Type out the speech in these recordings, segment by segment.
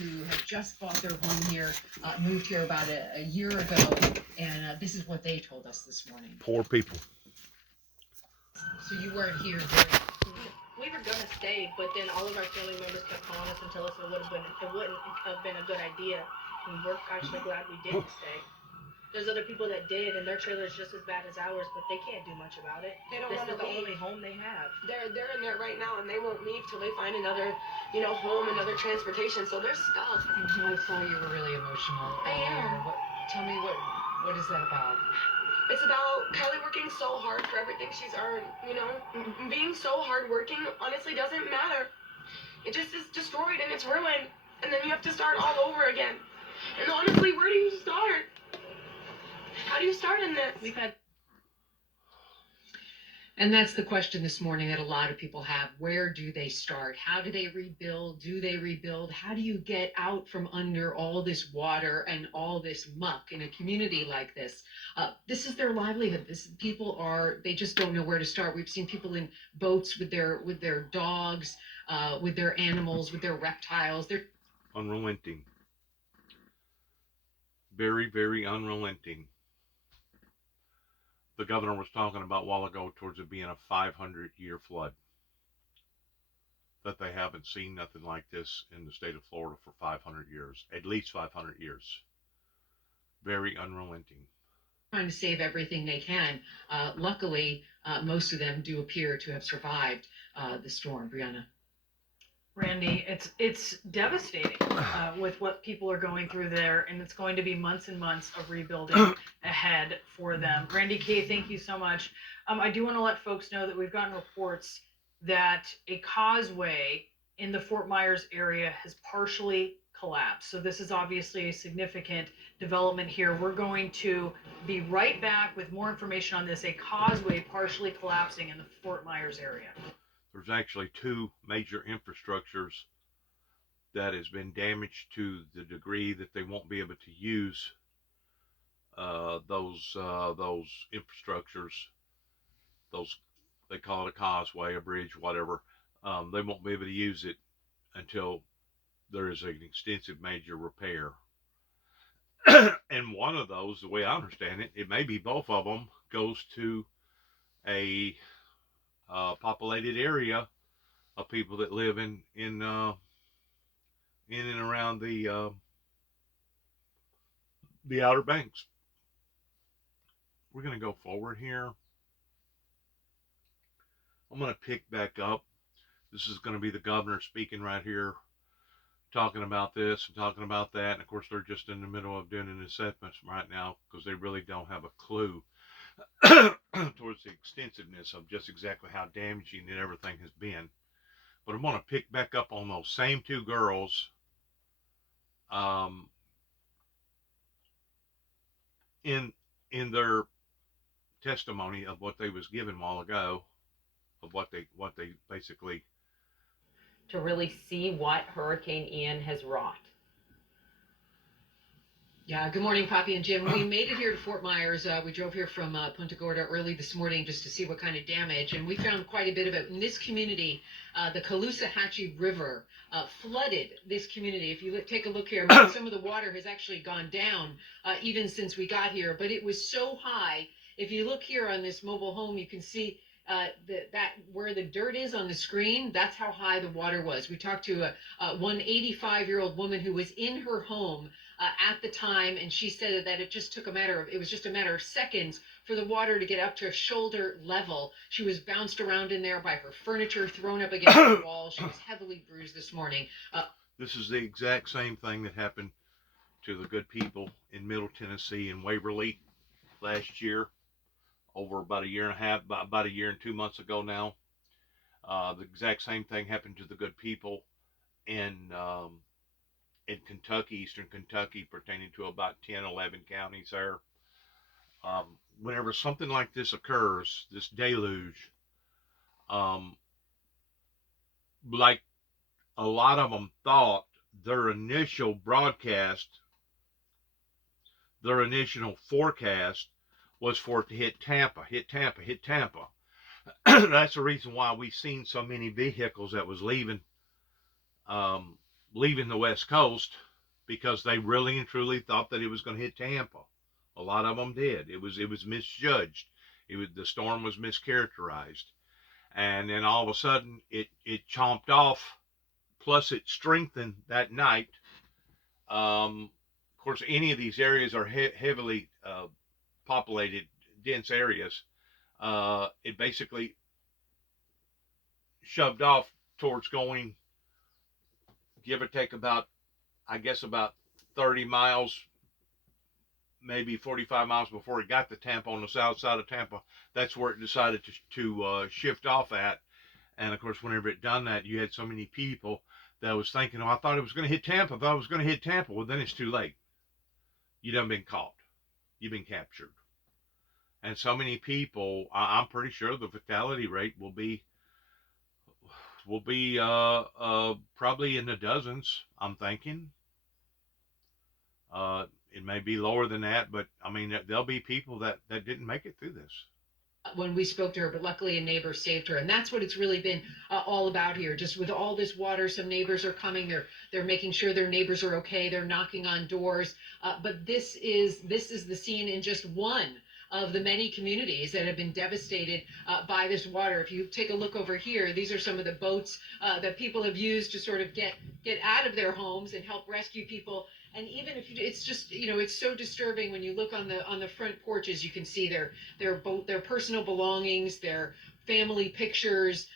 who have just bought their home here, moved here about a year ago, and this is what they told us this morning. Poor people. So you weren't here we were gonna stay, but then all of our family members kept calling us and telling us it wouldn't have been a good idea, and we're actually glad we didn't stay. There's other people that did, and their trailer is just as bad as ours, but they can't do much about it. They don't This want to is the leave. only home they have. They're in there right now, and they won't leave till they find another, home, another transportation. So they're stuck. I saw you were really emotional. I am. Tell me what is that about? It's about Kylie working so hard for everything she's earned. Being so hardworking honestly doesn't matter. It just is destroyed and it's ruined, and then you have to start all over again. And honestly, where do you start? How do you start in this? And that's the question this morning that a lot of people have. Where do they start? How do they rebuild? Do they rebuild? How do you get out from under all this water and all this muck in a community like this? This is their livelihood. They just don't know where to start. We've seen people in boats with their dogs, with their animals, with their reptiles. They're Unrelenting. Very, very unrelenting. The governor was talking about a while ago towards it being a 500-year flood. That they haven't seen nothing like this in the state of Florida for 500 years. At least 500 years. Very unrelenting. trying to save everything they can. Luckily, most of them do appear to have survived the storm. Brianna. Randy, it's devastating with what people are going through there, and it's going to be months and months of rebuilding ahead for them. Randy Kay, thank you so much. I do want to let folks know that we've gotten reports that a causeway in the Fort Myers area has partially collapsed. So this is obviously a significant development here. We're going to be right back with more information on this, a causeway partially collapsing in the Fort Myers area. There's actually two major infrastructures that has been damaged to the degree that they won't be able to use those infrastructures. They call it a causeway, a bridge, whatever. They won't be able to use it until there is an extensive major repair. And one of those, the way I understand it, it may be both of them, goes to a populated area of people that live in and around the Outer Banks. We're going to go forward here. I'm going to pick back up. This is going to be the governor speaking right here, talking about this and talking about that. And of course, they're just in the middle of doing an assessment right now because they really don't have a clue towards the extensiveness of just exactly how damaging and everything has been. But I want to pick back up on those same two girls in their testimony of what they was given a while ago, of what they basically, to really see what Hurricane Ian has wrought. Yeah, good morning, Poppy and Jim. We made it here to Fort Myers. We drove here from Punta Gorda early this morning just to see what kind of damage, and we found quite a bit of it. In this community, the Caloosahatchee River flooded this community. If you take a look here, some of the water has actually gone down even since we got here, but it was so high. If you look here on this mobile home, you can see that where the dirt is on the screen, that's how high the water was. We talked to one 85-year-old woman who was in her home at the time, and she said that it was just a matter of seconds for the water to get up to shoulder level. She was bounced around in there by her furniture, thrown up against the wall. She was heavily bruised this morning. This is the exact same thing that happened to the good people in Middle Tennessee and Waverly last year, over about a year and a half, about a year and 2 months ago now. The exact same thing happened to the good people in Kentucky, eastern Kentucky, pertaining to about 10, 11 counties there. Whenever something like this occurs, this deluge, like a lot of them thought, their initial forecast was for it to hit Tampa. That's the reason why we've seen so many vehicles that was leaving leaving the West Coast because they really and truly thought that it was going to hit Tampa. A lot of them did. It was misjudged. The storm was mischaracterized, and then all of a sudden it chomped off. Plus, it strengthened that night. Of course, any of these areas are heavily populated, dense areas. It basically shoved off towards going, give or take about 30 miles, maybe 45 miles before it got to Tampa, on the south side of Tampa. That's where it decided to shift off at. And of course, whenever it done that, you had so many people that was thinking, oh, I thought it was going to hit Tampa. I thought it was going to hit Tampa. Well, then it's too late. You done been caught. You've been captured. And so many people, I'm pretty sure the fatality rate will be probably in the dozens, I'm thinking. It may be lower than that, but I mean, there'll be people that didn't make it through this. When we spoke to her, but luckily a neighbor saved her, and that's what it's really been all about here. Just with all this water, some neighbors are coming. They're making sure their neighbors are okay. They're knocking on doors. But this is the scene in just one of the many communities that have been devastated by this water. If you take a look over here, these are some of the boats that people have used to sort of get out of their homes and help rescue people. And even if it's just, it's so disturbing when you look on the front porches, you can see their personal belongings, their family pictures.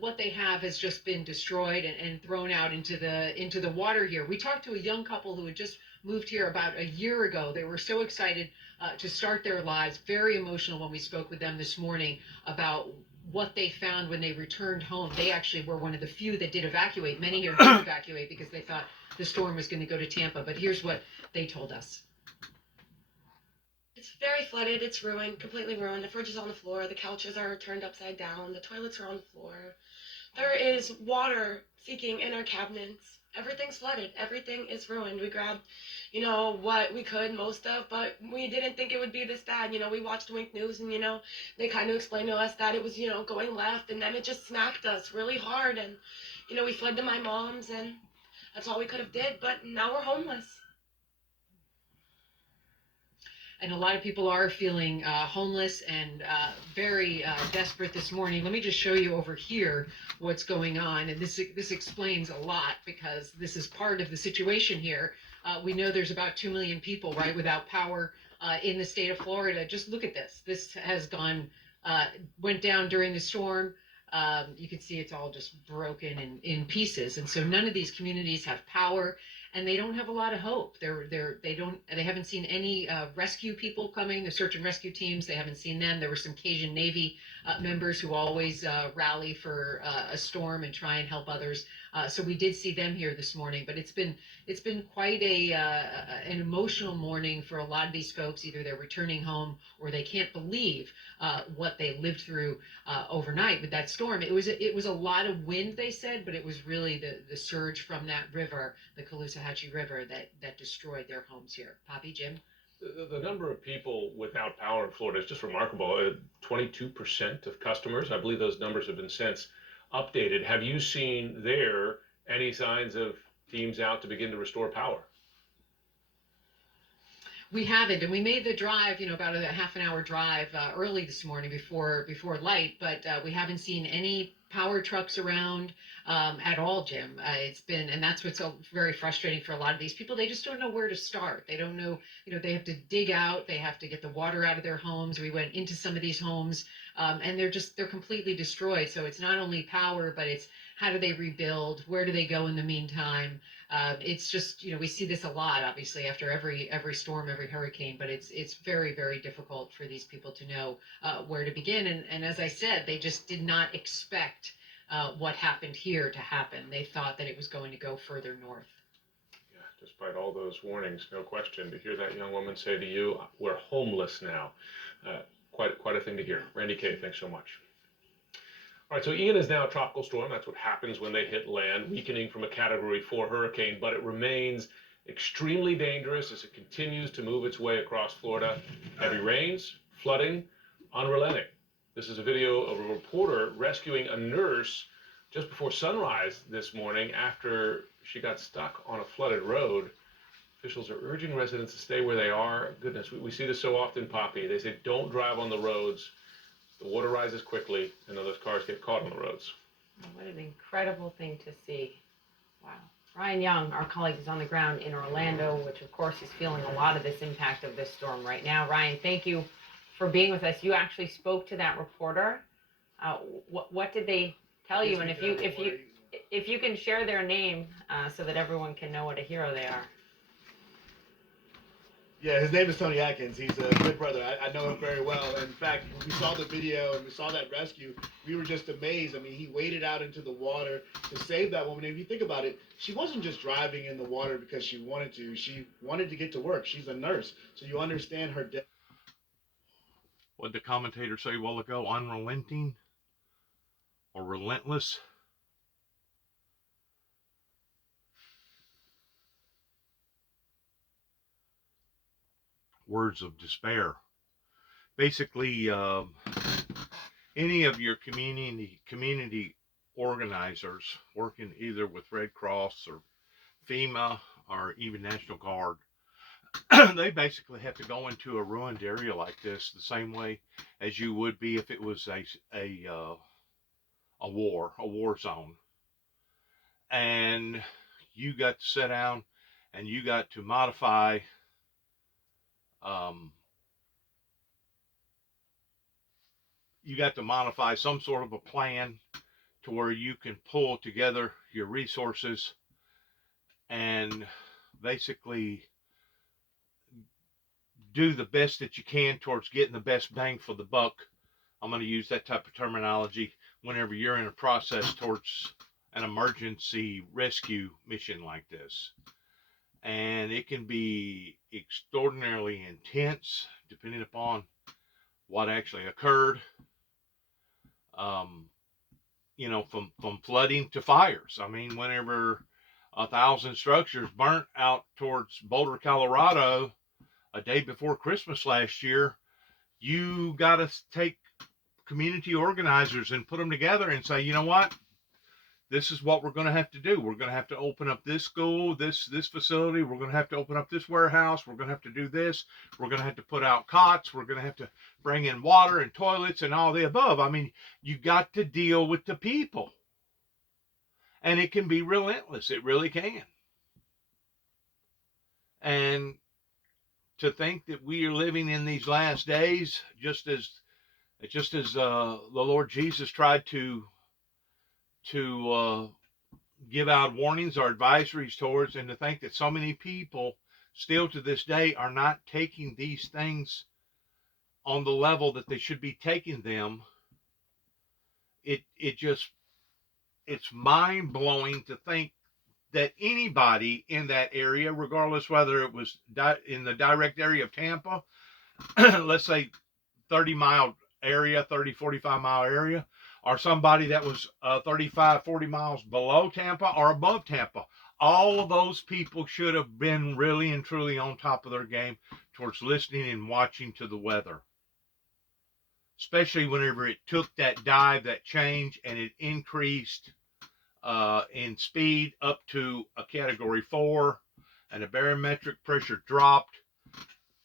What they have has just been destroyed and thrown out into the water here. We talked to a young couple who had just moved here about a year ago. They were so excited to start their lives. Very emotional when we spoke with them this morning about what they found when they returned home. They actually were one of the few that did evacuate. Many here did evacuate because they thought the storm was going to go to Tampa. But here's what they told us. It's very flooded. It's ruined, completely ruined. The fridge is on the floor. The couches are turned upside down. The toilets are on the floor. There is water seeking in our cabinets. Everything's flooded. Everything is ruined. We grabbed, what we could, most of, but we didn't think it would be this bad. We watched Wink News and, they kind of explained to us that it was, going left, and then it just smacked us really hard. And, we fled to my mom's, and that's all we could have did. But now we're homeless. And a lot of people are feeling homeless and very desperate this morning. Let me just show you over here what's going on. And this explains a lot, because this is part of the situation here. We know there's about 2 million people, right, without power in the state of Florida. Just look at this. This has went down during the storm. You can see it's all just broken in pieces. And so none of these communities have power. And they don't have a lot of hope. They haven't seen any rescue people coming, the search and rescue teams. They haven't seen them. There were some Cajun Navy members who always rally for a storm and try and help others. So we did see them here this morning. But it's been quite an emotional morning for a lot of these folks. Either they're returning home or they can't believe what they lived through overnight with that storm. It was a lot of wind, they said, but it was really the surge from that river, the Caloosahatchee River, that destroyed their homes here. Poppy, Jim? The number of people without power in Florida is just remarkable. 22% of customers, I believe those numbers have been since updated. Have you seen there any signs of teams out to begin to restore power? We haven't, and we made the drive, about a half an hour drive early this morning before light, but we haven't seen any power trucks around at all, Jim. And that's what's so very frustrating for a lot of these people. They just don't know where to start. They don't know, they have to dig out, they have to get the water out of their homes. We went into some of these homes, and they're completely destroyed. So it's not only power, but it's how do they rebuild? Where do they go in the meantime? It's just, we see this a lot, obviously, after every storm, every hurricane, but it's very, very difficult for these people to know where to begin. And as I said, they just did not expect what happened here to happen. They thought that it was going to go further north. Yeah, despite all those warnings, no question. To hear that young woman say to you, we're homeless now, quite a thing to hear. Randy Kay, thanks so much. All right, so Ian is now a tropical storm. That's what happens when they hit land, weakening from a Category 4 hurricane, but it remains extremely dangerous as it continues to move its way across Florida. Heavy rains, flooding, unrelenting. This is a video of a reporter rescuing a nurse just before sunrise this morning after she got stuck on a flooded road. Officials are urging residents to stay where they are. Goodness, we see this so often, Poppy. They say don't drive on the roads. The water rises quickly, and then those cars get caught on the roads. What an incredible thing to see. Wow. Ryan Young, our colleague, is on the ground in Orlando, which of course is feeling a lot of this impact of this storm right now. Ryan, thank you for being with us. You actually spoke to that reporter. What did they tell you? And if you can share their name so that everyone can know what a hero they are. Yeah, his name is Tony Atkins. He's a good brother. I know him very well. In fact, when we saw the video and we saw that rescue, we were just amazed. I mean, he waded out into the water to save that woman. And if you think about it, she wasn't just driving in the water because she wanted to. She wanted to get to work. She's a nurse. So you understand her death. What did the commentator say a while ago? Unrelenting or relentless? Words of despair. Basically, any of your community organizers working either with Red Cross or FEMA or even National Guard, they basically have to go into a ruined area like this the same way as you would be if it was a war zone, and you got to sit down and you got to modify some sort of a plan to where you can pull together your resources and basically do the best that you can towards getting the best bang for the buck. I'm going to use that type of terminology whenever you're in a process towards an emergency rescue mission like this. And it can be extraordinarily intense depending upon what actually occurred. From flooding to fires. I mean, whenever 1,000 structures burnt out towards Boulder, Colorado, a day before Christmas last year, you got to take community organizers and put them together and say, you know what? This is what we're going to have to do. We're going to have to open up this school, this facility. We're going to have to open up this warehouse. We're going to have to do this. We're going to have to put out cots. We're going to have to bring in water and toilets and all the above. I mean, you got to deal with the people. And it can be relentless. It really can. And to think that we are living in these last days, just as the Lord Jesus tried to give out warnings or advisories towards, and to think that so many people still to this day are not taking these things on the level that they should be taking them, it's mind-blowing to think that anybody in that area, regardless whether it was in the direct area of Tampa, let's say 30-mile area, 30, 45-mile area, or somebody that was 35, 40 miles below Tampa or above Tampa. All of those people should have been really and truly on top of their game towards listening and watching to the weather. Especially whenever it took that dive, that change, and it increased in speed up to a category 4, and the barometric pressure dropped.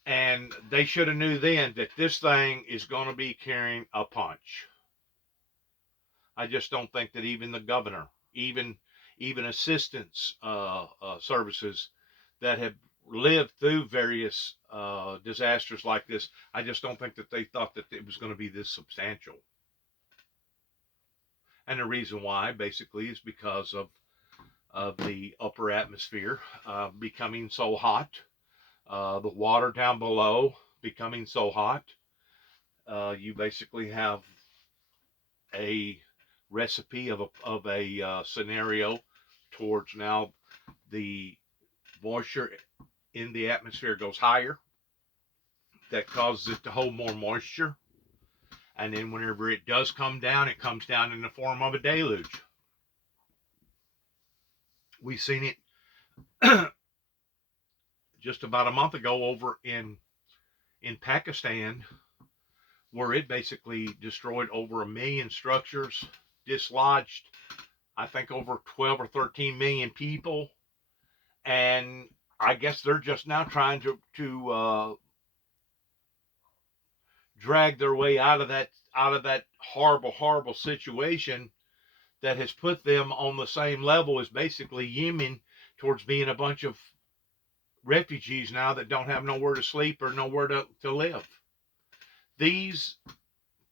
And they should have knew then that this thing is going to be carrying a punch. I just don't think that even the governor, even assistance services that have lived through various disasters like this, I just don't think that they thought that it was going to be this substantial. And the reason why, basically, is because of the upper atmosphere becoming so hot, the water down below becoming so hot. You basically have a recipe of a scenario towards now the moisture in the atmosphere goes higher. That causes it to hold more moisture. And then whenever it does come down, it comes down in the form of a deluge. We've seen it just about a month ago over in Pakistan, where it basically destroyed over 1 million structures, dislodged I think over 12 or 13 million people, and I guess they're just now trying to drag their way out of that horrible situation that has put them on the same level as basically Yemen, towards being a bunch of refugees now that don't have nowhere to sleep or nowhere to live. These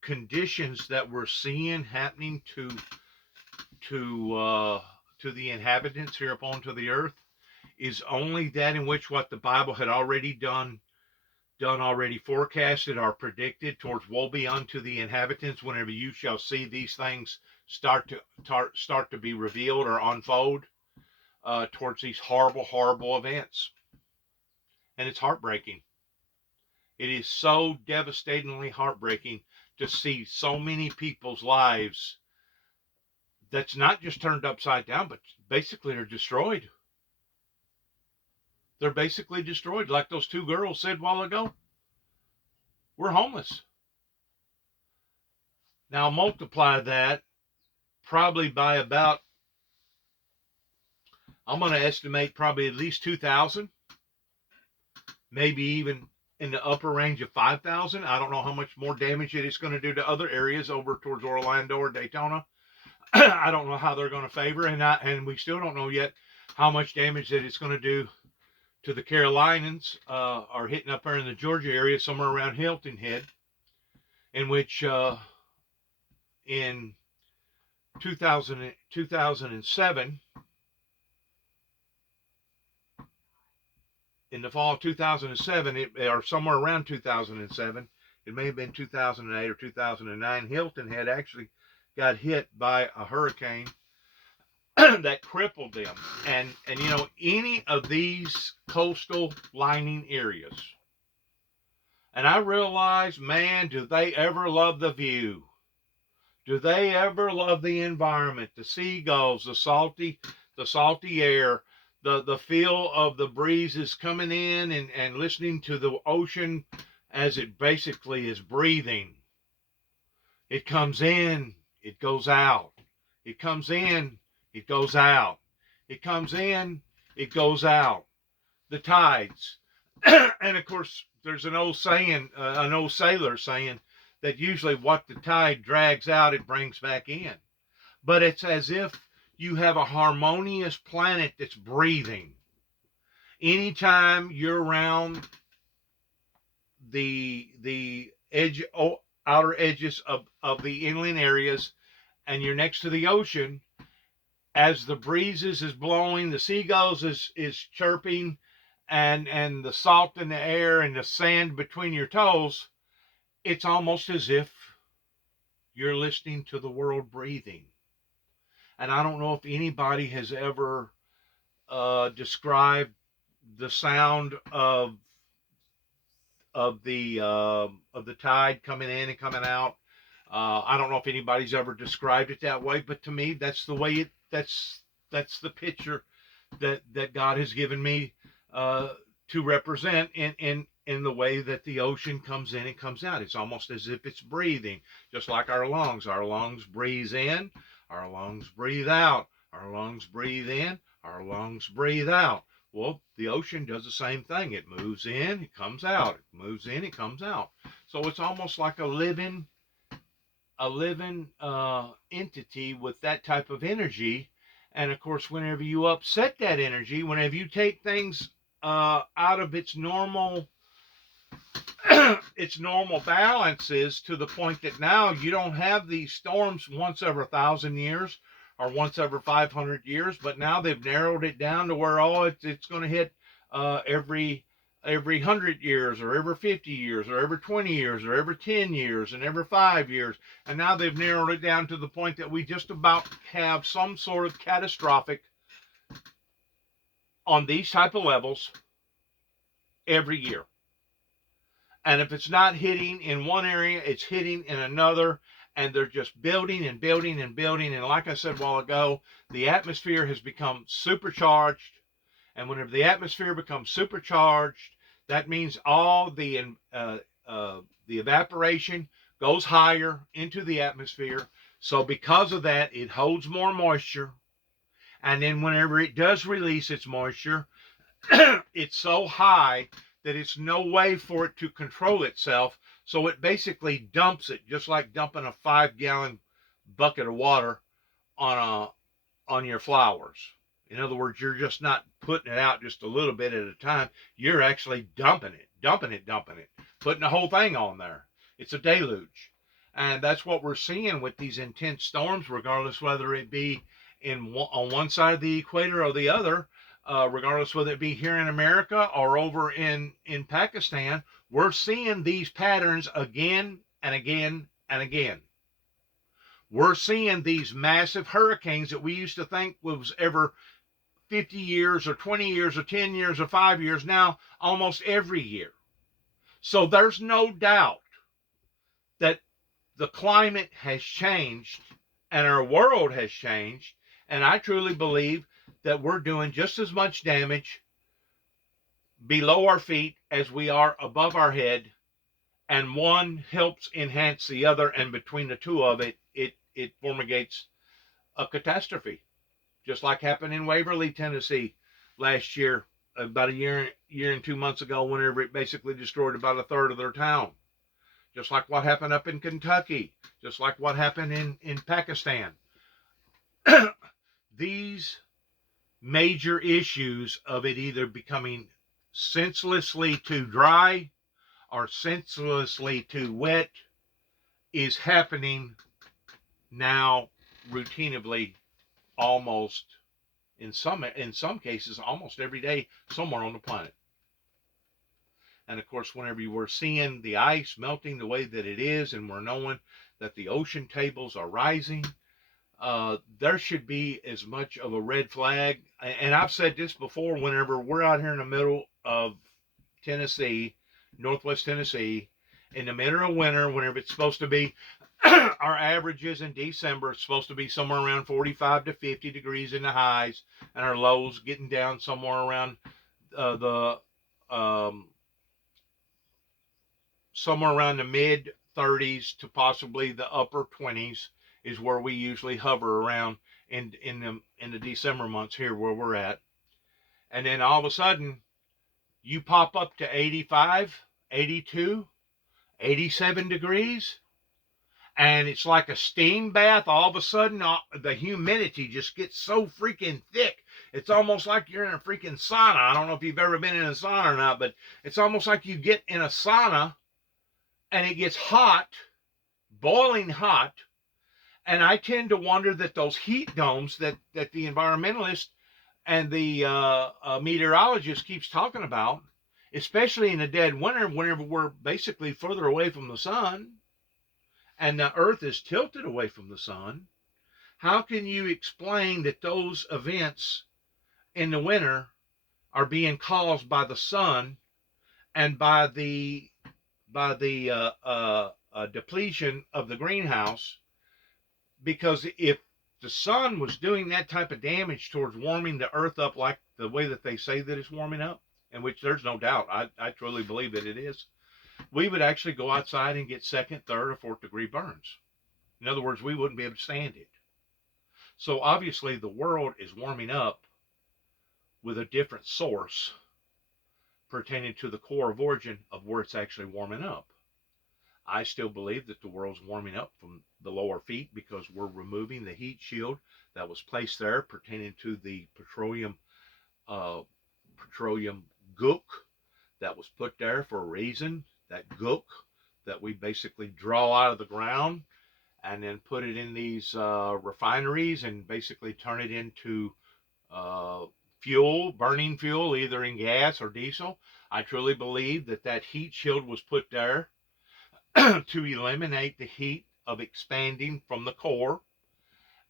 conditions that we're seeing happening to the inhabitants here upon to the earth is only that in which what the Bible had already already forecasted or predicted towards woe be unto the inhabitants whenever you shall see these things start to be revealed or unfold towards these horrible events. And it's heartbreaking. It is so devastatingly heartbreaking to see so many people's lives that's not just turned upside down, but basically they're destroyed. They're basically destroyed. Like those two girls said a while ago, we're homeless. Now multiply that probably by about, I'm going to estimate probably at least 2,000, maybe even in the upper range of 5,000. I don't know how much more damage it is going to do to other areas over towards Orlando or Daytona. I don't know how they're going to favor, and we still don't know yet how much damage that it's going to do to the Carolinas, are hitting up there in the Georgia area, somewhere around Hilton Head, in which in 2007, in the fall of 2007, or somewhere around 2007, it may have been 2008 or 2009, Hilton Head actually got hit by a hurricane that crippled them. And you know, any of these coastal lining areas, and I realize, man, do they ever love the view? Do they ever love the environment, the seagulls, the salty air, the feel of the breezes coming in, and listening to the ocean as it basically is breathing. It comes in, it goes out. It comes in, it goes out. It comes in, it goes out. The tides. And of course, there's an old saying, an old sailor saying that usually what the tide drags out, it brings back in. But it's as if you have a harmonious planet that's breathing. Anytime you're around the outer edges of the inland areas, and you're next to the ocean, as the breezes is blowing, the seagulls is chirping, and the salt in the air and the sand between your toes, it's almost as if you're listening to the world breathing. And I don't know if anybody has ever described the sound of the tide coming in and coming out. I don't know if anybody's ever described it that way, but to me, that's the way that's the picture that God has given me to represent in the way that the ocean comes in and comes out. It's almost as if it's breathing, just like our lungs. Our lungs breathe in, our lungs breathe out, our lungs breathe in, our lungs breathe out. Well, the ocean does the same thing. It moves in, it comes out. It moves in, it comes out. So it's almost like a living entity with that type of energy. And of course, whenever you upset that energy, whenever you take things out of its normal balances, to the point that now you don't have these storms once every 1,000 years or once every 500 years, but now they've narrowed it down to where it's going to hit every 100 years, or every 50 years, or every 20 years, or every 10 years, and every 5 years. And now they've narrowed it down to the point that we just about have some sort of catastrophic on these type of levels every year. And if it's not hitting in one area, it's hitting in another, and they're just building and building and building. And like I said a while ago, the atmosphere has become supercharged. And whenever the atmosphere becomes supercharged, that means all the evaporation goes higher into the atmosphere. So because of that, it holds more moisture. And then whenever it does release its moisture, it's so high that it's no way for it to control itself. So it basically dumps it, just like dumping a 5-gallon bucket of water on your flowers. In other words, you're just not putting it out just a little bit at a time. You're actually dumping it, putting the whole thing on there. It's a deluge. And that's what we're seeing with these intense storms, regardless whether it be on one side of the equator or the other, regardless whether it be here in America or over in Pakistan. We're seeing these patterns again and again and again. We're seeing these massive hurricanes that we used to think was ever 50 years or 20 years or 10 years or 5 years, now almost every year. So there's no doubt that the climate has changed and our world has changed. And I truly believe that we're doing just as much damage below our feet as we are above our head. And one helps enhance the other. And between the two of it, it formates a catastrophe. Just like happened in Waverly, Tennessee last year, about a year and 2 months ago, whenever it basically destroyed about a third of their town. Just like what happened up in Kentucky. Just like what happened in Pakistan. These major issues of it either becoming senselessly too dry or senselessly too wet is happening now routinely, almost in some cases almost every day somewhere on the planet. And of course, whenever you were seeing the ice melting the way that it is, and we're knowing that the ocean tables are rising, there should be as much of a red flag. And I've said this before, whenever we're out here in the middle of Tennessee, Northwest Tennessee, in the middle of winter, whenever it's supposed to be, our averages in December, it's supposed to be somewhere around 45 to 50 degrees in the highs, and our lows getting down somewhere around somewhere around the mid 30s to possibly the upper 20s is where we usually hover around in the December months here where we're at. And then all of a sudden, you pop up to 85, 82, 87 degrees, and it's like a steam bath. All of a sudden, the humidity just gets so freaking thick. It's almost like you're in a freaking sauna. I don't know if you've ever been in a sauna or not, but it's almost like you get in a sauna and it gets hot, boiling hot. And I tend to wonder that those heat domes that the environmentalist and the meteorologist keeps talking about, especially in a dead winter, whenever we're basically further away from the sun and the earth is tilted away from the sun, how can you explain that those events in the winter are being caused by the sun and by the depletion of the greenhouse? Because if the sun was doing that type of damage towards warming the earth up like the way that they say that it's warming up, in which there's no doubt, I truly believe that it is, we would actually go outside and get second, third, or fourth degree burns. In other words, we wouldn't be able to stand it. So obviously the world is warming up with a different source pertaining to the core of origin of where it's actually warming up. I still believe that the world's warming up from the lower feet because we're removing the heat shield that was placed there pertaining to the petroleum gook that was put there for a reason. That gook that we basically draw out of the ground and then put it in these refineries and basically turn it into fuel, burning fuel, either in gas or diesel. I truly believe that that heat shield was put there to eliminate the heat of expanding from the core.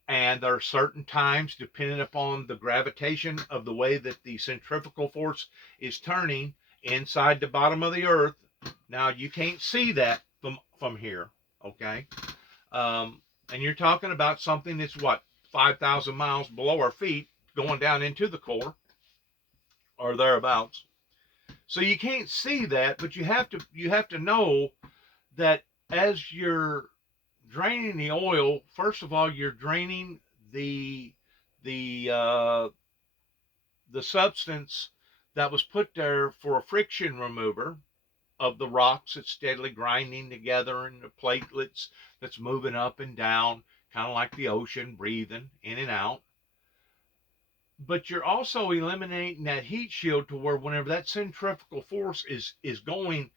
And there are certain times, depending upon the gravitation of the way that the centrifugal force is turning inside the bottom of the earth. Now, you can't see that from here, okay? And you're talking about something that's, 5,000 miles below our feet going down into the core or thereabouts. So you can't see that, but you have to know that as you're draining the oil, first of all, you're draining the the substance that was put there for a friction remover of the rocks that's steadily grinding together and the platelets that's moving up and down, kind of like the ocean, breathing in and out. But you're also eliminating that heat shield to where whenever that centrifugal force is going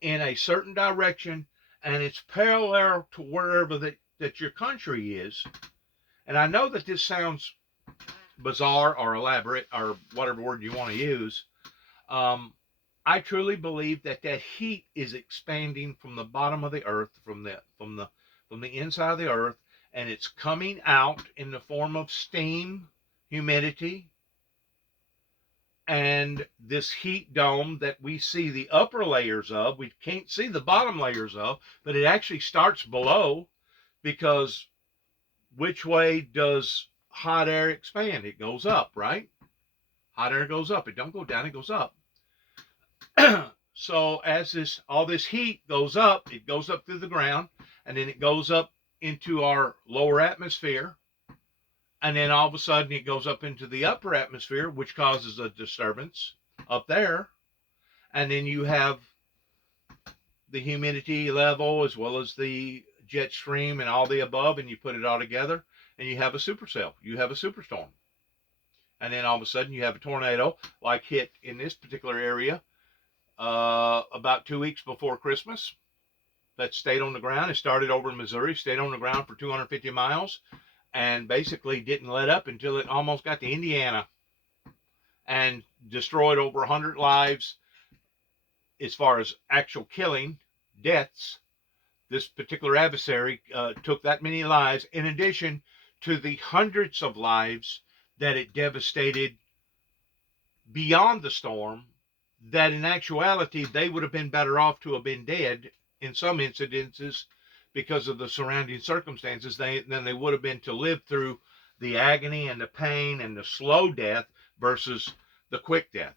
in a certain direction and it's parallel to wherever that your country is. And I know that this sounds bizarre or elaborate or whatever word you want to use. I truly believe that heat is expanding from the bottom of the earth, from the inside of the earth, and it's coming out in the form of steam, humidity, and this heat dome that we see the upper layers of. We can't see the bottom layers of, but it actually starts below, because which way does hot air expand? It goes up, right? Hot air goes up. It don't go down, it goes up. So as all this heat goes up, it goes up through the ground, and then it goes up into our lower atmosphere, and then all of a sudden it goes up into the upper atmosphere, which causes a disturbance up there, and then you have the humidity level as well as the jet stream and all the above, and you put it all together, and you have a supercell. You have a superstorm. And then all of a sudden you have a tornado like hit in this particular area about 2 weeks before Christmas, that stayed on the ground. It started over in Missouri, stayed on the ground for 250 miles, and basically didn't let up until it almost got to Indiana and destroyed over 100 lives as far as actual killing, deaths. This particular adversary took that many lives, in addition to the hundreds of lives that it devastated beyond the storm, that in actuality they would have been better off to have been dead in some incidences because of the surrounding circumstances than they would have been to live through the agony and the pain and the slow death versus the quick death.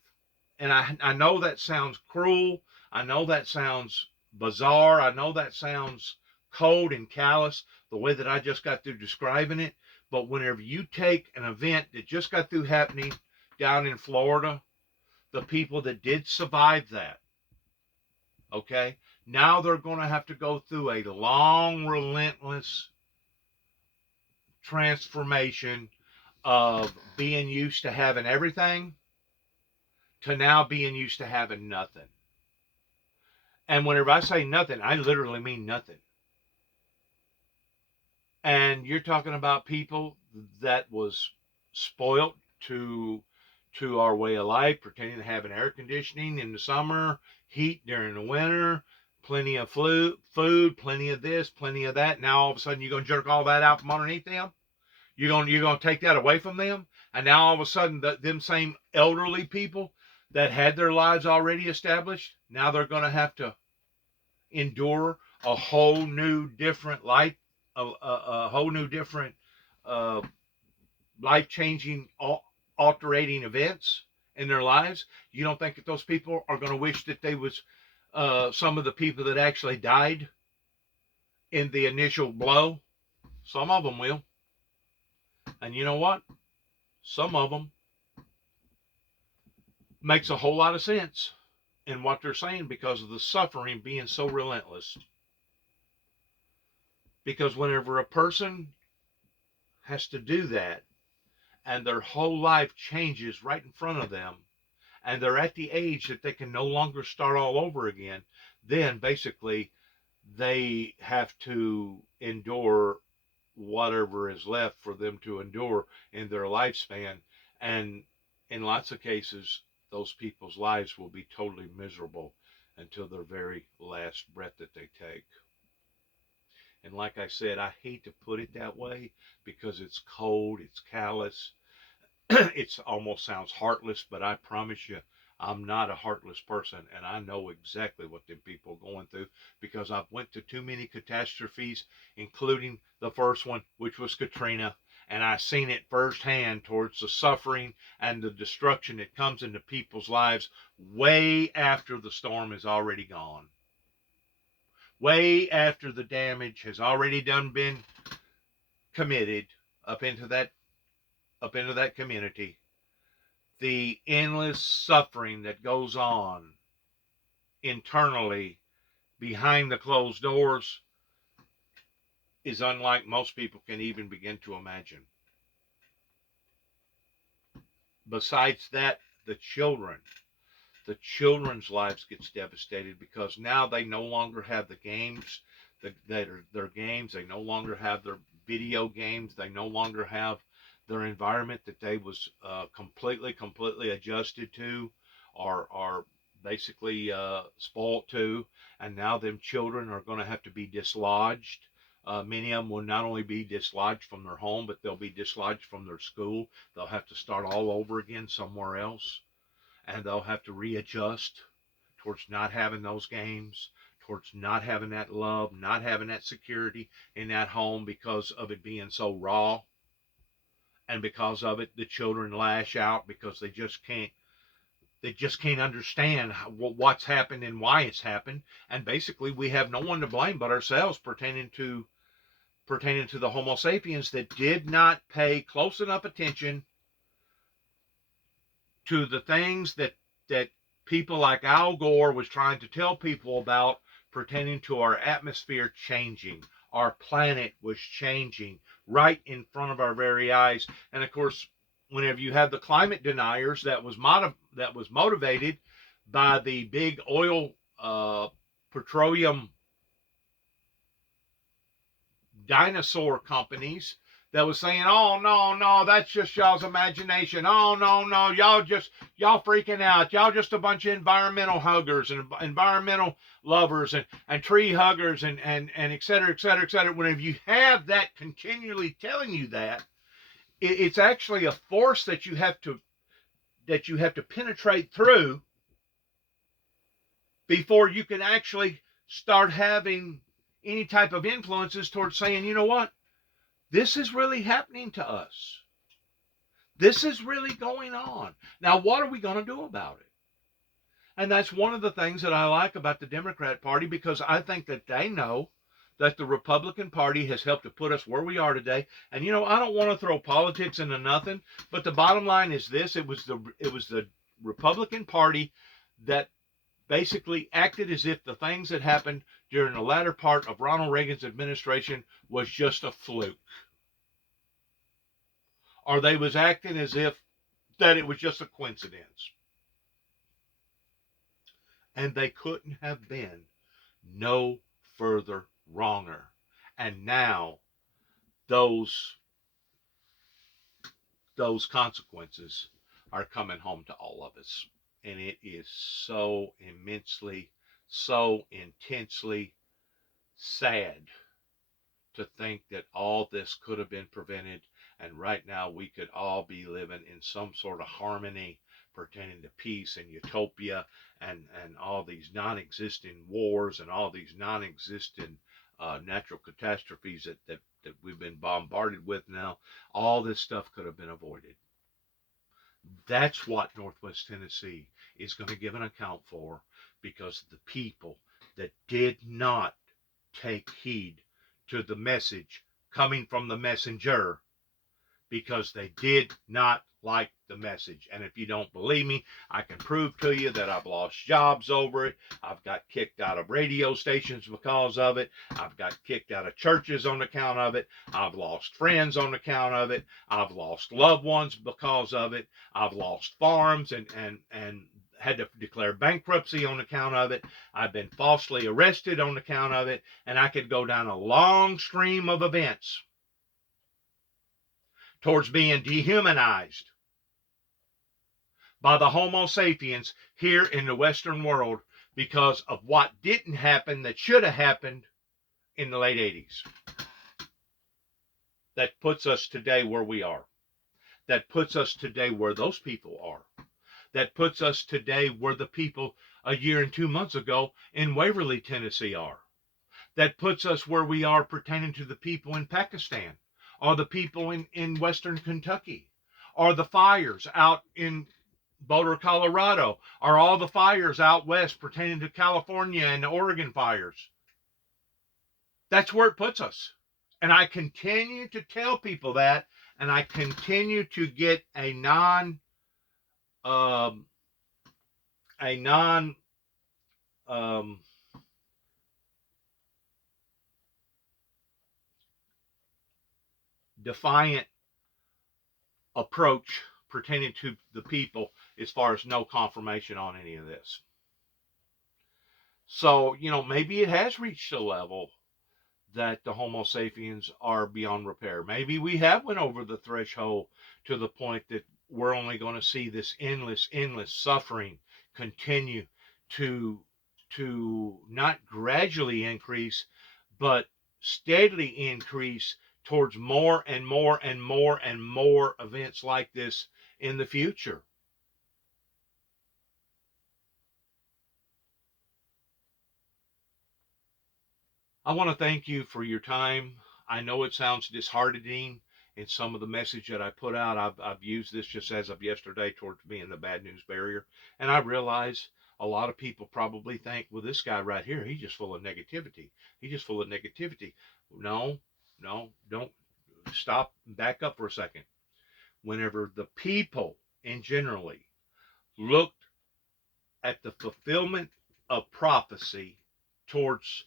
And I know that sounds cruel. I know that sounds bizarre. I know that sounds cold and callous, the way that I just got through describing it. But whenever you take an event that just got through happening down in Florida, the people that did survive that, okay, now they're going to have to go through a long, relentless transformation of being used to having everything to now being used to having nothing. And whenever I say nothing, I literally mean nothing. And you're talking about people that was spoiled to our way of life, pretending to have an air conditioning in the summer, heat during the winter, plenty of food, plenty of this, plenty of that. Now all of a sudden you're going to jerk all that out from underneath them. You're going to take that away from them. And now all of a sudden them same elderly people that had their lives already established, now they're going to have to endure a whole new different life, a whole new different life-changing, altering events in their lives. You don't think that those people are going to wish that they was some of the people that actually died in the initial blow? Some of them will. And you know what? Some of them makes a whole lot of sense in what they're saying because of the suffering being so relentless. Because whenever a person has to do that, and their whole life changes right in front of them, and they're at the age that they can no longer start all over again, then basically they have to endure whatever is left for them to endure in their lifespan. And in lots of cases, those people's lives will be totally miserable until their very last breath that they take. And like I said, I hate to put it that way because it's cold, it's callous, it almost sounds heartless, but I promise you, I'm not a heartless person, and I know exactly what them people are going through because I've went to too many catastrophes, including the first one, which was Katrina, and I seen it firsthand towards the suffering and the destruction that comes into people's lives way after the storm is already gone. Way after the damage has already been committed up into that up into that community, the endless suffering that goes on internally behind the closed doors is unlike most people can even begin to imagine. Besides that, the children's lives gets devastated because now they no longer have the games that are their games. They no longer have their video games. They no longer have their environment that they was completely adjusted to, or basically spoiled to, and now them children are going to have to be dislodged. Many of them will not only be dislodged from their home, but they'll be dislodged from their school. They'll have to start all over again somewhere else, and they'll have to readjust towards not having those games, towards not having that love, not having that security in that home because of it being so raw. And because of it, the children lash out because they just can't understand what's happened and why it's happened. And basically, we have no one to blame but ourselves pertaining to the Homo sapiens that did not pay close enough attention to the things that people like Al Gore was trying to tell people about pertaining to our atmosphere changing. Our planet was changing right in front of our very eyes. And of course, whenever you have the climate deniers, that was motivated by the big oil, petroleum dinosaur companies that was saying, oh, no, that's just y'all's imagination. Oh, no, y'all freaking out. Y'all just a bunch of environmental huggers and environmental lovers and tree huggers and et cetera, et cetera, et cetera. Whenever you have that continually telling you that, it's actually a force that you have to penetrate through before you can actually start having any type of influences towards saying, you know what? This is really happening to us. This is really going on. Now, what are we going to do about it? And that's one of the things that I like about the Democrat Party, because I think that they know that the Republican Party has helped to put us where we are today. And, I don't want to throw politics into nothing, but the bottom line is this. It was the Republican Party that basically acted as if the things that happened during the latter part of Ronald Reagan's administration was just a fluke. Or they was acting as if that it was just a coincidence. And they couldn't have been no further wronger. And now those consequences are coming home to all of us. And it is so immensely, so intensely sad to think that all this could have been prevented. And right now we could all be living in some sort of harmony pertaining to peace and utopia and all these non-existent wars and all these non-existent natural catastrophes that we've been bombarded with now. All this stuff could have been avoided. That's what Northwest Tennessee is going to give an account for, because the people that did not take heed to the message coming from the messenger, because they did not like the message. And if you don't believe me, I can prove to you that I've lost jobs over it. I've got kicked out of radio stations because of it. I've got kicked out of churches on account of it. I've lost friends on account of it. I've lost loved ones because of it. I've lost farms and had to declare bankruptcy on account of it. I've been falsely arrested on account of it. And I could go down a long stream of events towards being dehumanized by the Homo sapiens here in the Western world because of what didn't happen that should have happened in the late 80s. That puts us today where we are. That puts us today where those people are. That puts us today where the people a year and 2 months ago in Waverly, Tennessee are. That puts us where we are pertaining to the people in Pakistan, or the people in Western Kentucky, or the fires out in Boulder, Colorado, or all the fires out west pertaining to California and the Oregon fires. That's where it puts us. And I continue to tell people that, and I continue to get a non um, defiant approach pertaining to the people as far as no confirmation on any of this. So, maybe it has reached a level that the Homo sapiens are beyond repair. Maybe we have went over the threshold to the point that we're only going to see this endless suffering continue to not gradually increase, but steadily increase towards more and more and more and more events like this in the future. I want to thank you for your time. I know it sounds disheartening in some of the message that I put out. I've used this just as of yesterday towards being the bad news barrier. And I realize a lot of people probably think, well, this guy right here, he's just full of negativity. He's just full of negativity. No, don't stop, back up for a second. Whenever the people in generally looked at the fulfillment of prophecy towards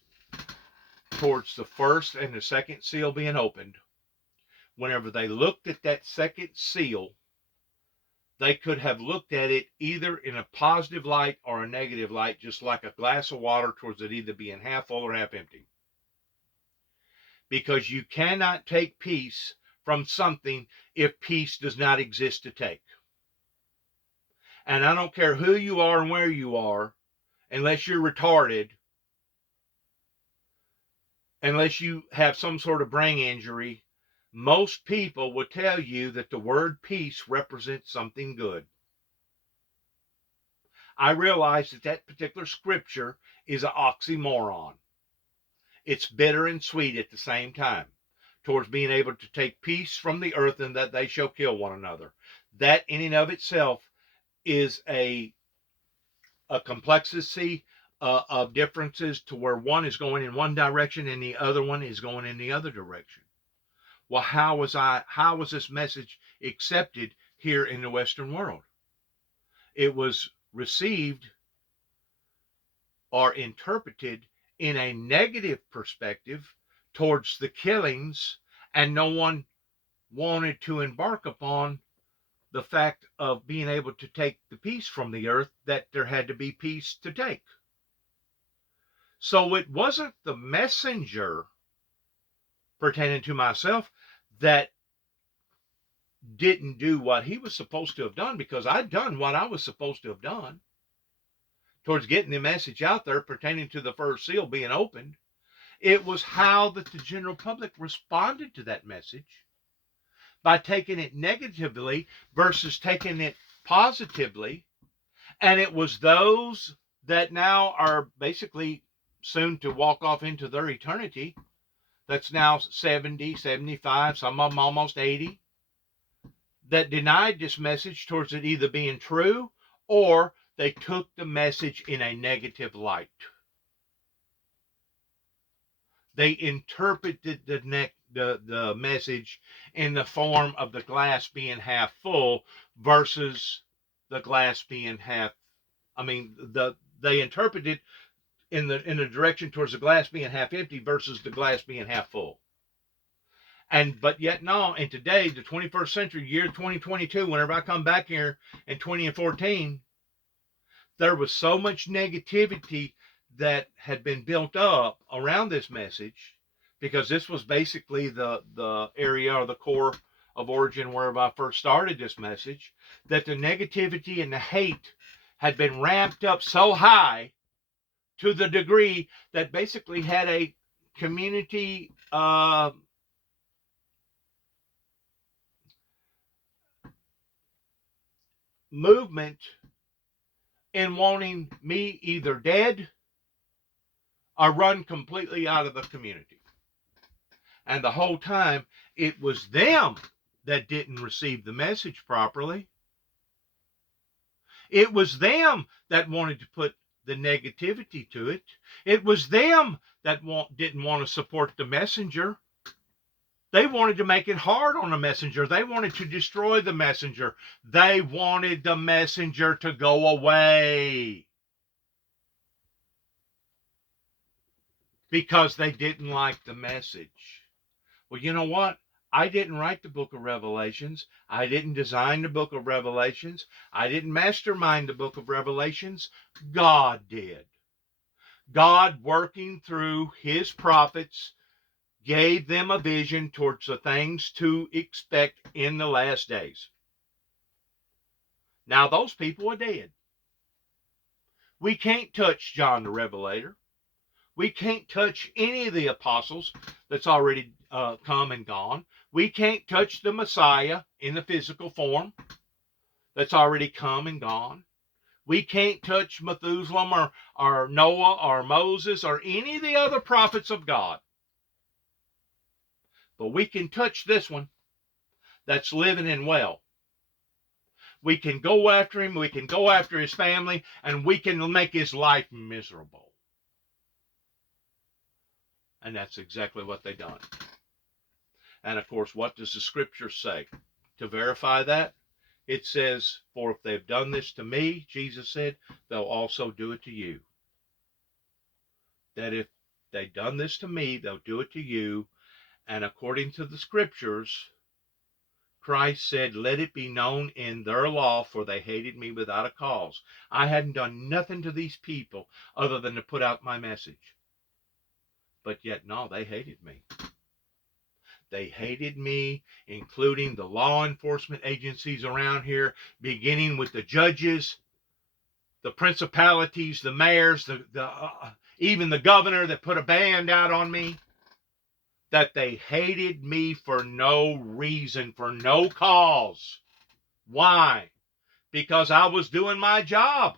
the first and the second seal being opened, whenever they looked at that second seal, they could have looked at it either in a positive light or a negative light, just like a glass of water towards it either being half full or half empty. Because you cannot take peace from something if peace does not exist to take. And I don't care who you are and where you are, unless you're retarded, unless you have some sort of brain injury, most people will tell you that the word peace represents something good. I realize that particular scripture is an oxymoron. It's bitter and sweet at the same time, towards being able to take peace from the earth and that they shall kill one another. That in and of itself is a complexity of differences to where one is going in one direction and the other one is going in the other direction. Well, how was this message accepted here in the Western world? It was received or interpreted in a negative perspective towards the killings, and no one wanted to embark upon the fact of being able to take the peace from the earth, that there had to be peace to take. So it wasn't the messenger pertaining to myself that didn't do what he was supposed to have done, because I'd done what I was supposed to have done towards getting the message out there pertaining to the first seal being opened. It was how that the general public responded to that message by taking it negatively versus taking it positively. And it was those that now are basically soon to walk off into their eternity, that's now 70, 75, some of them almost 80, that denied this message towards it either being true or they took the message in a negative light. They interpreted the message in the form of the glass being half full versus the glass being half. They interpreted in the direction towards the glass being half empty versus the glass being half full. But yet no, and today, the 21st century, year 2022, whenever I come back here in 2014, there was so much negativity that had been built up around this message, because this was basically the area or the core of origin where I first started this message, that the negativity and the hate had been ramped up so high to the degree that basically had a community movement in wanting me either dead or run completely out of the community. And the whole time, it was them that didn't receive the message properly. It was them that wanted to put the negativity to it. It was them that didn't want to support the messenger. They wanted to make it hard on the messenger. They wanted to destroy the messenger. They wanted the messenger to go away. Because they didn't like the message. Well, you know what? I didn't write the book of Revelations. I didn't design the book of Revelations. I didn't mastermind the book of Revelations. God did. God, working through his prophets, gave them a vision towards the things to expect in the last days. Now, those people are dead. We can't touch John the Revelator. We can't touch any of the apostles that's already come and gone. We can't touch the Messiah in the physical form that's already come and gone. We can't touch Methuselah or Noah or Moses or any of the other prophets of God. But we can touch this one that's living and well. We can go after him. We can go after his family. And we can make his life miserable. And that's exactly what they done. And of course, what does the scripture say? To verify that, it says, for if they've done this to me, Jesus said, they'll also do it to you. That if they've done this to me, they'll do it to you. And according to the scriptures, Christ said, let it be known in their law, for they hated me without a cause. I hadn't done nothing to these people other than to put out my message. But yet, no, they hated me. They hated me, including the law enforcement agencies around here, beginning with the judges, the principalities, the mayors, even the governor that put a band out on me. That they hated me for no reason, for no cause. Why? Because I was doing my job.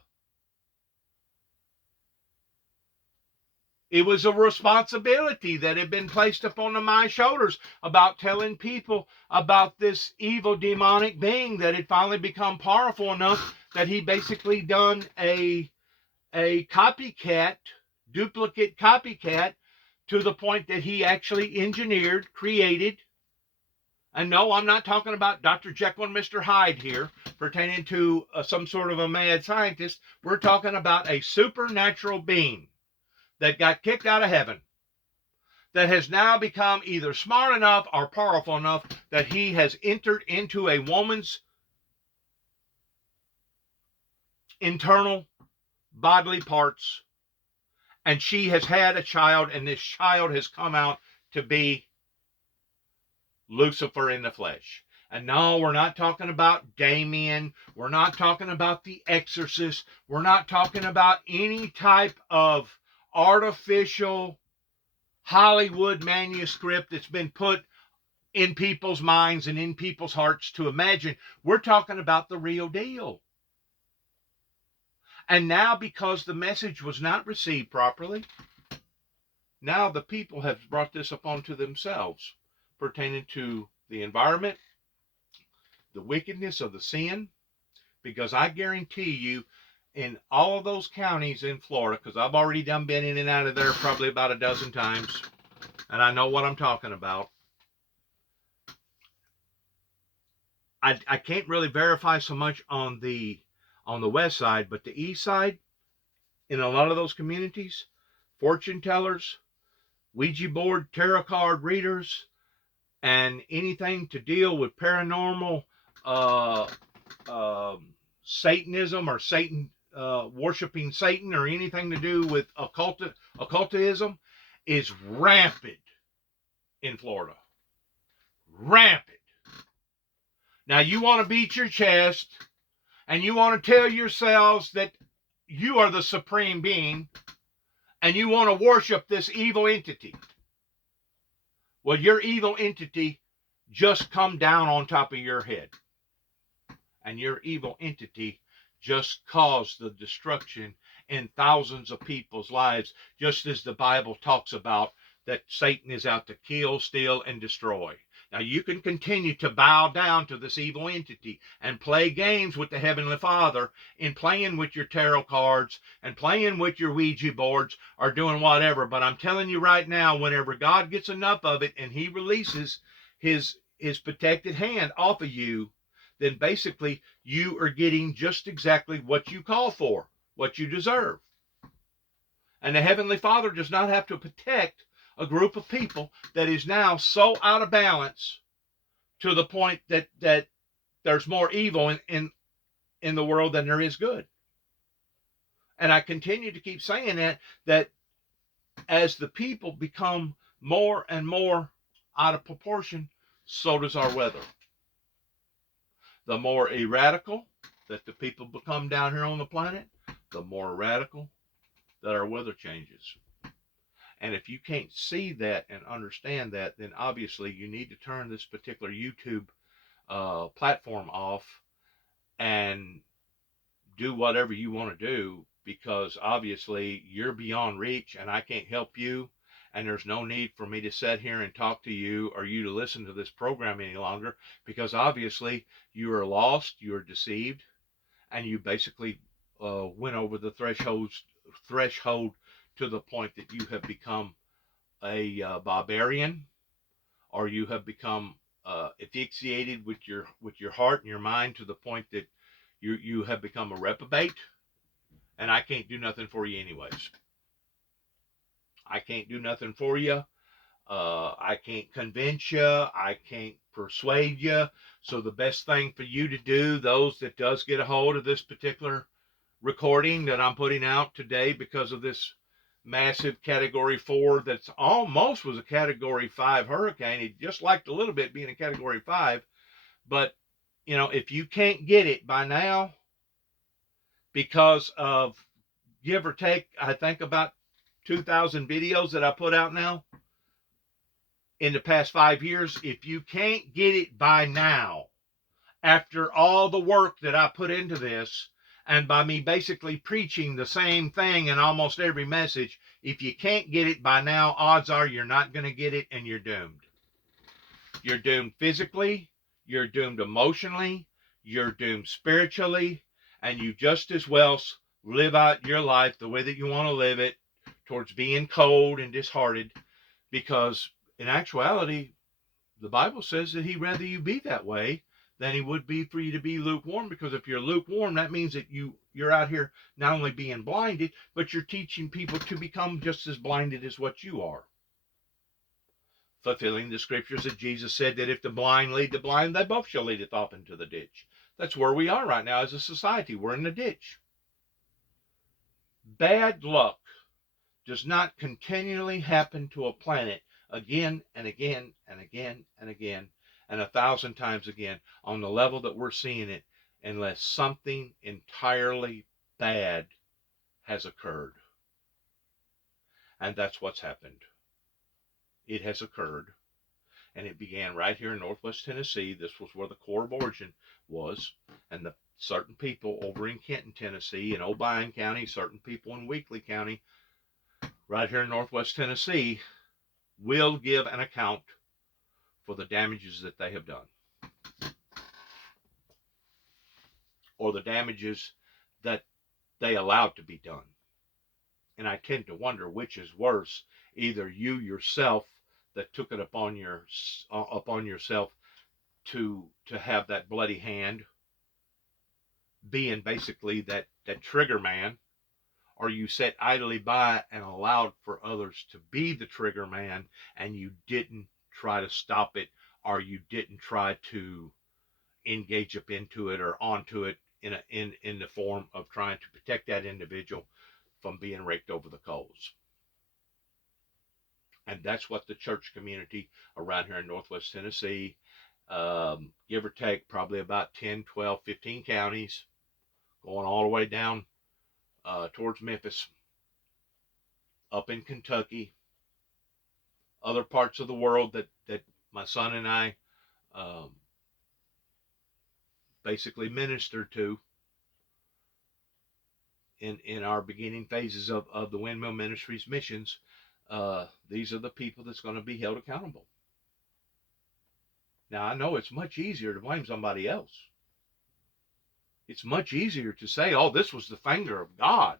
It was a responsibility that had been placed upon my shoulders about telling people about this evil demonic being that had finally become powerful enough that he basically done a copycat, duplicate copycat, to the point that he actually engineered, created. And no, I'm not talking about Dr. Jekyll and Mr. Hyde here, pertaining to some sort of a mad scientist. We're talking about a supernatural being that got kicked out of heaven, that has now become either smart enough or powerful enough that he has entered into a woman's internal bodily parts, and she has had a child, and this child has come out to be Lucifer in the flesh. And no, we're not talking about Damien. We're not talking about The Exorcist. We're not talking about any type of artificial Hollywood manuscript that's been put in people's minds and in people's hearts to imagine. We're talking about the real deal. And now, because the message was not received properly, now the people have brought this upon to themselves, pertaining to the environment, the wickedness of the sin, because I guarantee you, in all of those counties in Florida, because I've already been in and out of there probably about a dozen times, and I know what I'm talking about. I can't really verify so much on the west side, but the east side, in a lot of those communities, fortune tellers, Ouija board, tarot card readers, and anything to deal with paranormal Satanism or Satan, worshiping Satan, or anything to do with occultism is rampant in Florida. Rampant. Now, you want to beat your chest and you want to tell yourselves that you are the supreme being and you want to worship this evil entity. Well, your evil entity just come down on top of your head. And your evil entity just caused the destruction in thousands of people's lives, just as the Bible talks about that Satan is out to kill, steal, and destroy. Now, you can continue to bow down to this evil entity and play games with the Heavenly Father in playing with your tarot cards and playing with your Ouija boards or doing whatever. But I'm telling you right now, whenever God gets enough of it and he releases his protected hand off of you, then basically you are getting just exactly what you call for, what you deserve. And the Heavenly Father does not have to protect a group of people that is now so out of balance to the point that there's more evil in the world than there is good. And I continue to keep saying that as the people become more and more out of proportion, so does our weather. The more erratical that the people become down here on the planet, the more radical that our weather changes. And if you can't see that and understand that, then obviously you need to turn this particular YouTube platform off and do whatever you want to do, because obviously you're beyond reach and I can't help you, and there's no need for me to sit here and talk to you or you to listen to this program any longer, because obviously you are lost, you are deceived, and you basically went over the threshold to the point that you have become a barbarian, or you have become asphyxiated with your heart and your mind to the point that you have become a reprobate, and I can't do nothing for you anyways. I can't do nothing for you. I can't convince you. I can't persuade you. So the best thing for you to do, those that does get a hold of this particular recording that I'm putting out today because of this massive Category 4 that's almost was a Category 5 hurricane. It just liked a little bit being a Category 5. But, you know, if you can't get it by now, because of, give or take, I think about 2,000 videos that I put out now in the past 5 years, if you can't get it by now, after all the work that I put into this, and by me basically preaching the same thing in almost every message, if you can't get it by now, odds are you're not going to get it, and you're doomed. You're doomed physically, you're doomed emotionally, you're doomed spiritually, and you just as well live out your life the way that you want to live it, towards being cold and disheartened, because in actuality, the Bible says that he'd rather you be that way than he would be for you to be lukewarm, because if you're lukewarm, that means that you're out here not only being blinded, but you're teaching people to become just as blinded as what you are. Fulfilling the scriptures that Jesus said that if the blind lead the blind, they both shall lead off into the ditch. That's where we are right now as a society. We're in the ditch. Bad luck does not continually happen to a planet again and again and again and again and 1,000 times again on the level that we're seeing it, unless something entirely bad has occurred. And that's what's happened. It has occurred. And it began right here in Northwest Tennessee. This was where the core of origin was. And the certain people over in Kenton, Tennessee, in Obion County, certain people in Weakley County, right here in Northwest Tennessee, will give an account for the damages that they have done, or the damages that they allowed to be done. And I tend to wonder which is worse, either you yourself that took it upon yourself to have that bloody hand, being basically that trigger man, or you sat idly by and allowed for others to be the trigger man, and you didn't try to stop it, or you didn't try to engage up into it or onto it in the form of trying to protect that individual from being raked over the coals. And that's what the church community around here in Northwest Tennessee, give or take probably about 10, 12, 15 counties, going all the way down towards Memphis, up in Kentucky, other parts of the world that my son and I basically minister to in our beginning phases of the Windmill Ministries missions. These are the people that's going to be held accountable. Now, I know it's much easier to blame somebody else. It's much easier to say, oh, this was the finger of God.